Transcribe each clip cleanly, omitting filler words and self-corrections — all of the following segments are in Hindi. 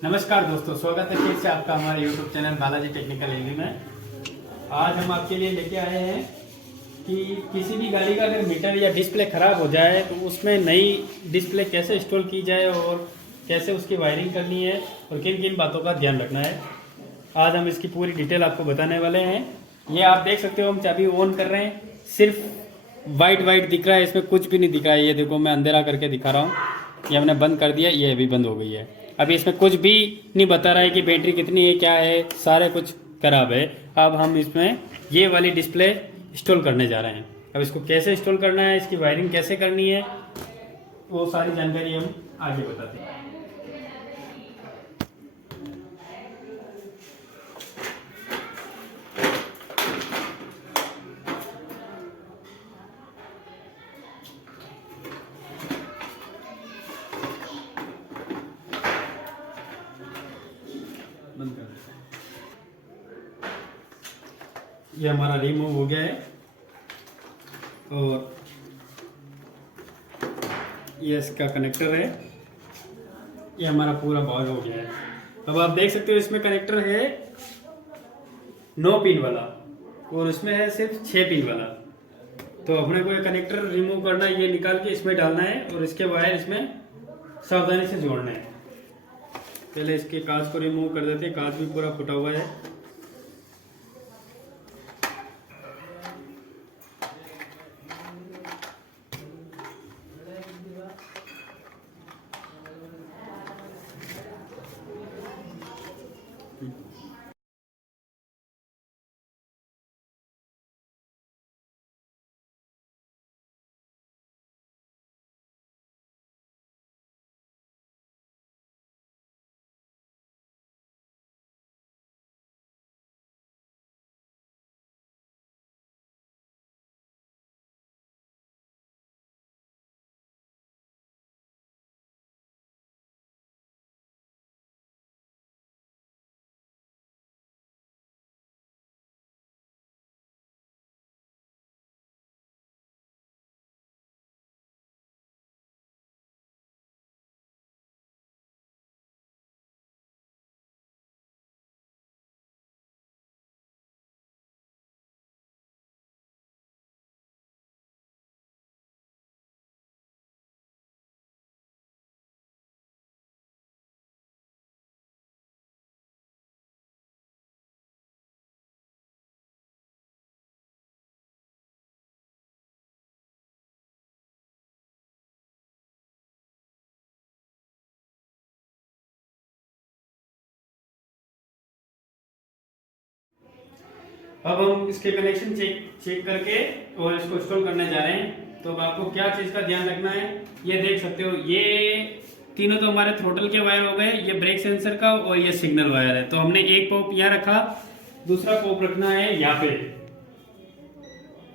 नमस्कार दोस्तों, स्वागत है फिर से आपका हमारे YouTube चैनल बालाजी टेक्निकल एवी में। आज हम आपके लिए लेके आए हैं कि किसी भी गाड़ी का अगर मीटर या डिस्प्ले ख़राब हो जाए तो उसमें नई डिस्प्ले कैसे इंस्टॉल की जाए और कैसे उसकी वायरिंग करनी है और किन किन बातों का ध्यान रखना है। आज हम इसकी पूरी डिटेल आपको बताने वाले हैं। ये आप देख सकते हो, हम चाबी ऑन कर रहे हैं, सिर्फ वाइट दिख रहा है, इसमें कुछ भी नहीं दिख रहा है। ये देखो, मैं अंधेरा करके दिखा रहा हूँ। ये हमने बंद कर दिया, ये अभी बंद हो गई है। अभी इसमें कुछ भी नहीं बता रहा है कि बैटरी कितनी है, क्या है, सारे कुछ खराब है। अब हम इसमें ये वाली डिस्प्ले इंस्टॉल करने जा रहे हैं। अब इसको कैसे इंस्टॉल करना है, इसकी वायरिंग कैसे करनी है, वो सारी जानकारी हम आगे बताते हैं। बंद कर देते हैं। ये हमारा रिमूव हो गया है और ये इसका कनेक्टर है। ये हमारा पूरा बाल हो गया है। अब आप देख सकते हो, इसमें कनेक्टर है 9 पिन वाला और इसमें है सिर्फ 6 पिन वाला। तो अपने को ये कनेक्टर रिमूव करना है, ये निकाल के इसमें डालना है और इसके वायर इसमें सावधानी से जोड़ना है। पहले इसके कांच को रिमूव कर देते हैं। कांच भी पूरा फुटा हुआ है। अब हम इसके कनेक्शन चेक करके और इसको इंस्टॉल करने जा रहे हैं। तो अब आपको क्या चीज़ का ध्यान रखना है, ये देख सकते हो, ये तीनों तो हमारे थ्रोटल के वायर हो गए, ये ब्रेक सेंसर का और ये सिग्नल वायर है। तो हमने एक पोप यहाँ रखा, दूसरा पोप रखना है यहाँ पे।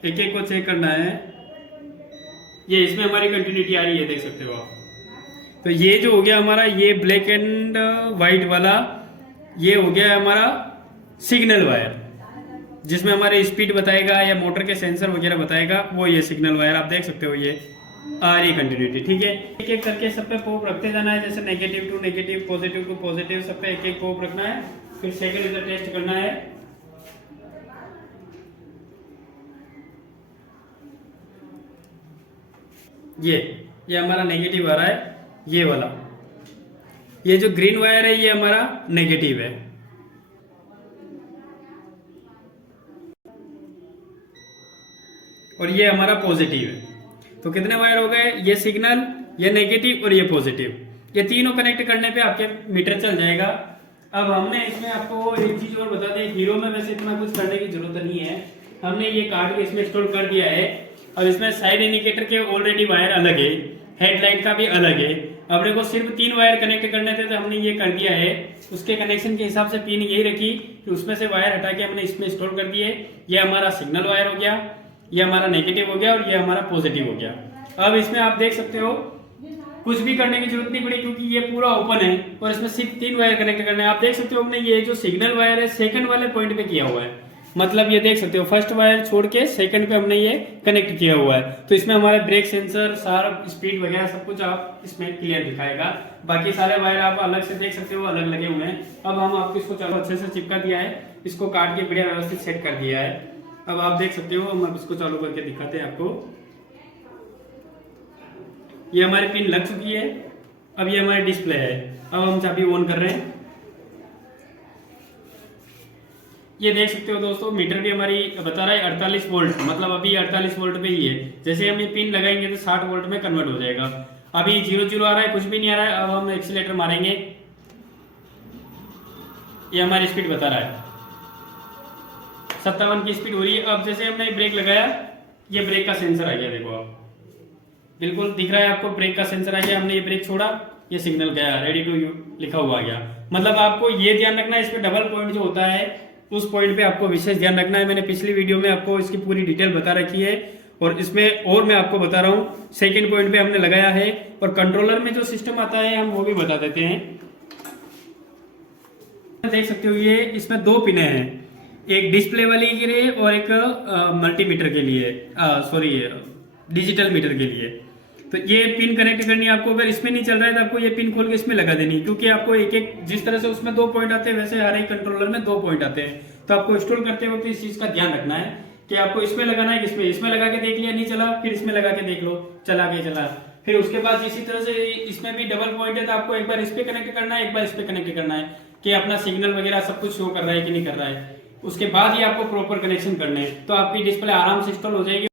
एक एक को चेक करना है। ये इसमें हमारी कंटिन्यूटी आ रही है, देख सकते हो आप। तो ये जो हो गया हमारा, ये ब्लैक एंड वाइट वाला, ये हो गया हमारा सिग्नल वायर, जिसमें हमारे स्पीड बताएगा या मोटर के सेंसर वगैरह बताएगा, वो ये सिग्नल वायर आप देख सकते हो। ये आ रही कंटिन्यूटी, ठीक है। एक एक करके सब पे पोप रखते जाना है, जैसे negative to negative, positive to positive, सब पे एक एक पोप रखना है। फिर सेकंड इधर टेस्ट करना है। ये हमारा नेगेटिव आ रहा है, ये वाला। ये जो ग्रीन वायर है, ये हमारा नेगेटिव है। और ये हमारा पॉजिटिव है। तो कितने वायर हो गए, ये सिग्नल, ये नेगेटिव और ये पॉजिटिव। ये तीनों कनेक्ट करने पे आपके मीटर चल जाएगा। अब हमने इसमें आपको एक चीज और बता दें, हीरो में वैसे इतना कुछ करने की जरूरत नहीं है। हमने ये कार्ड इसमें इंस्टॉल कर दिया है। अब इसमें साइड इंडिकेटर के ऑलरेडी वायर अलग है, हेडलाइट का भी अलग है। अपने को सिर्फ 3 वायर कनेक्ट करने थे, तो हमने ये कर दिया है। उसके कनेक्शन के हिसाब से पिन यही रखी कि उसमें से वायर हटा के हमने इसमें इंस्टॉल कर दिए। ये हमारा सिग्नल वायर हो गया, ये हमारा नेगेटिव हो गया और ये हमारा पॉजिटिव हो गया। अब इसमें आप देख सकते हो, कुछ भी करने की जरूरत नहीं पड़ी, क्योंकि ये पूरा ओपन है और इसमें सिर्फ 3 वायर कनेक्ट करने हैं। आप देख सकते हो, हमने ये जो सिग्नल वायर है सेकंड वाले पॉइंट पे किया हुआ है। मतलब ये देख सकते हो फर्स्ट वायर छोड़ के सेकंड पे हमने ये कनेक्ट किया हुआ है। तो इसमें हमारे ब्रेक सेंसर, सारा स्पीड वगैरह सब कुछ आप इसमें क्लियर दिखाएगा। बाकी सारे वायर आप अलग से देख सकते हो, अलग लगे हुए हैं। अब हम आपको इसको चलो अच्छे से चिपका दिया है, इसको काट के बढ़िया व्यवस्थित सेट कर दिया है। अब आप देख सकते हो, हम इसको चालू करके दिखाते हैं आपको। ये हमारी पिन लग चुकी है। अब ये हमारी डिस्प्ले है। अब हम चाबी ऑन कर रहे हैं। ये देख सकते हो दोस्तों, मीटर भी हमारी बता रहा है 48 वोल्ट, मतलब अभी 48 वोल्ट पे ही है। जैसे हम ये पिन लगाएंगे तो 60 वोल्ट में कन्वर्ट हो जाएगा। अभी 0 आ रहा है, कुछ भी नहीं आ रहा है। अब हम एक्सीलेटर मारेंगे, ये हमारी स्पीड बता रहा है 57 की स्पीड हो रही है। अब जैसे हमने ब्रेक लगाया, ये ब्रेक का सेंसर आ गया, देखो आप बिल्कुल दिख रहा है आपको, ब्रेक का सेंसर आ गया। हमने ये ब्रेक छोड़ा, ये सिग्नल गया, रेडी टू यू लिखा हुआ आ गया। मतलब आपको ये ध्यान रखना है, इसमें डबल पॉइंट जो होता है उस पॉइंट पे आपको विशेष ध्यान रखना है। मैंने पिछली वीडियो में आपको इसकी पूरी डिटेल बता रखी है, और इसमें और मैं आपको बता रहा हूँ। सेकंड पॉइंट पे हमने लगाया है, और कंट्रोलर में जो सिस्टम आता है हम वो भी बता देते हैं। देख सकते हो, ये इसमें 2 पिने हैं, एक डिस्प्ले वाली के लिए और एक मल्टीमीटर के लिए, सॉरी डिजिटल मीटर के लिए। तो ये पिन कनेक्ट करनी है आपको। अगर इसमें नहीं चल रहा है तो आपको ये पिन खोल के इसमें लगा देनी है, क्योंकि आपको एक एक जिस तरह से उसमें 2 पॉइंट आते हैं वैसे हर एक कंट्रोलर में 2 पॉइंट आते हैं। तो आपको इंस्टॉल करते वक्त इस चीज का ध्यान रखना है कि आपको इसमें लगाना है, इसमें लगा के देख लिया नहीं चला, फिर इसमें लगा के देख लो चला के चला। फिर उसके बाद इसी तरह से इसमें भी डबल पॉइंट है, तो आपको एक बार इस पे कनेक्ट करना है, एक बार इस पे कनेक्ट करना है कि अपना सिग्नल वगैरह सब कुछ शो कर रहा है कि नहीं कर रहा है। उसके बाद ही आपको प्रॉपर कनेक्शन करने हैं, तो आपकी डिस्प्ले आराम से इंस्टॉल हो जाएगी।